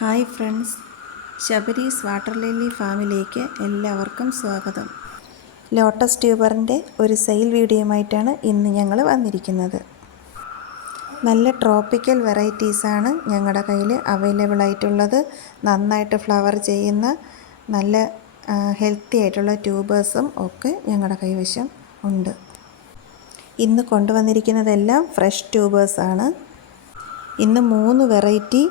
Hi friends, ശബരീസ് water lily ഫാമിലേക്ക് എല്ലാവർക്കും സ്വാഗതം. Lotus ട്യൂബറിൻ്റെ ഒരു സെയിൽ വീഡിയോയുമായിട്ടാണ് ഇന്ന് ഞങ്ങൾ വന്നിരിക്കുന്നത്. നല്ല ട്രോപ്പിക്കൽ വെറൈറ്റീസാണ് ഞങ്ങളുടെ കയ്യിൽ അവൈലബിൾ ആയിട്ടുള്ളത്. നന്നായിട്ട് ഫ്ലവർ ചെയ്യുന്ന നല്ല ഹെൽത്തി ആയിട്ടുള്ള ട്യൂബേഴ്സും ഒക്കെ ഞങ്ങളുടെ കൈവശം ഉണ്ട്. ഇന്ന് കൊണ്ടുവന്നിരിക്കുന്നതെല്ലാം ഫ്രഷ് ട്യൂബേഴ്സാണ്. ഇന്ന് 3 വെറൈറ്റി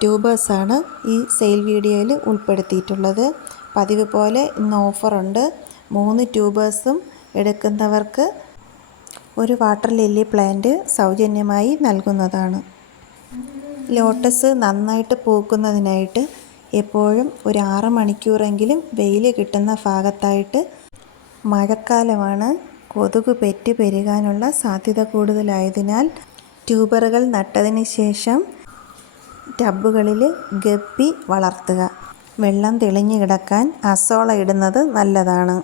ട്യൂബേഴ്സാണ് ഈ സെയിൽ വീഡിയോയിൽ ഉൾപ്പെടുത്തിയിട്ടുള്ളത്. പതിവ് പോലെ ഇന്ന് ഓഫറുണ്ട്. 3 ട്യൂബേഴ്സും എടുക്കുന്നവർക്ക് ഒരു വാട്ടർ ലില്ലി പ്ലാന്റ് സൗജന്യമായി നൽകുന്നതാണ്. ലോട്ടസ് നന്നായിട്ട് പൂക്കുന്നതിനായിട്ട് എപ്പോഴും ഒരു 6 മണിക്കൂറെങ്കിലും വെയിൽ കിട്ടുന്ന ഭാഗത്തായിട്ട്, മഴക്കാലമാണ്, കൊതുക് പെറ്റ് പെരുകാനുള്ള സാധ്യത കൂടുതലായതിനാൽ ട്യൂബറുകൾ നട്ടതിന് ശേഷം ടബുകളിൽ ഗപ്പി വളർത്തുക. വെള്ളം തെളിഞ്ഞു കിടക്കാൻ അസോള ഇടുന്നത് നല്ലതാണ്.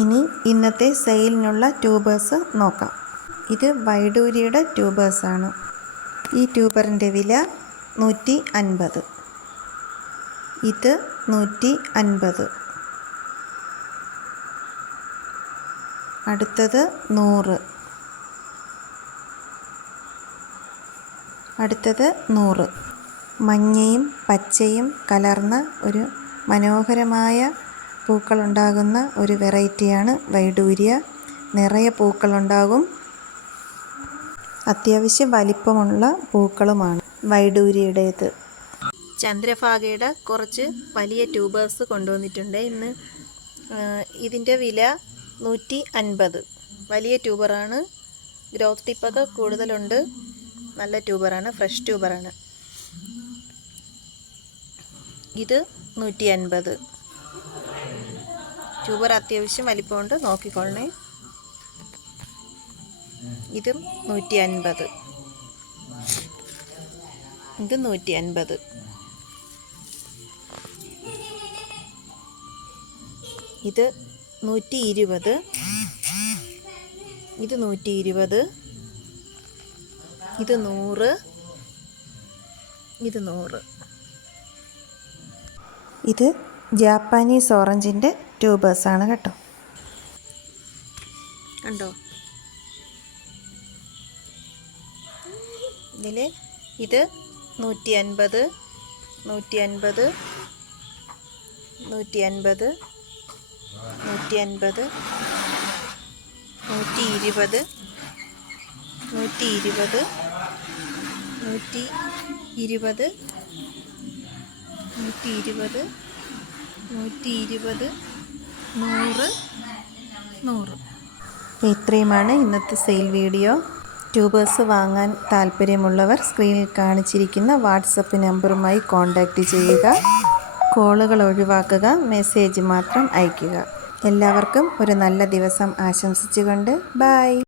ഇനി ഇന്നത്തെ സെയിലിനുള്ള ട്യൂബേഴ്സ് നോക്കാം. ഇത് വൈഡൂര്യയുടെ ട്യൂബേഴ്സാണ്. ഈ ട്യൂബറിൻ്റെ വില 150. ഇത് 150. അടുത്തത് 100. അടുത്തത് 100. മഞ്ഞയും പച്ചയും കലർന്ന ഒരു മനോഹരമായ പൂക്കളുണ്ടാകുന്ന ഒരു വെറൈറ്റിയാണ് വൈഡൂര്യ. നിറയെ പൂക്കളുണ്ടാകും. അത്യാവശ്യം വലിപ്പമുള്ള പൂക്കളുമാണ് വൈഡൂര്യയുടേത്. ചന്ദ്രഭാഗയുടെ കുറച്ച് വലിയ ട്യൂബേഴ്സ് കൊണ്ടുവന്നിട്ടുണ്ട് ഇന്ന്. ഇതിൻ്റെ വില 150. വലിയ ട്യൂബറാണ്. ഗ്രോത്ത് ടിപ്പൊക്കെ കൂടുതലുണ്ട്. നല്ല ട്യൂബറാണ്, ഫ്രഷ് ട്യൂബറാണ്. ഇത് 150. ട്യൂബർ അത്യാവശ്യം വലിപ്പമുണ്ട്, നോക്കിക്കൊള്ളണേ. ഇതും 150. ഇത് 150. ഇത് 120. ഇത് 120. ഇത് 100. ഇത് 100. ഇത് ജാപ്പാനീസ് ഓറഞ്ചിൻ്റെ ട്യൂബേഴ്സാണ് കേട്ടോ. കണ്ടോ? ഇതിൽ ഇത് 150, 150, 150, 150, 120, 120, 120, 120, 120, 100, 100. ഇത്രയുമാണ് ഇന്നത്തെ സെയിൽ വീഡിയോ. ട്യൂബേഴ്സ് വാങ്ങാൻ താല്പര്യമുള്ളവർ സ്ക്രീനിൽ കാണിച്ചിരിക്കുന്ന വാട്സപ്പ് നമ്പറുമായി കോൺടാക്റ്റ് ചെയ്യുക. കോളുകൾ ഒഴിവാക്കുക, മെസ്സേജ് മാത്രം അയയ്ക്കുക. എല്ലാവർക്കും ഒരു നല്ല ദിവസം ആശംസിച്ചുകൊണ്ട് ബൈ.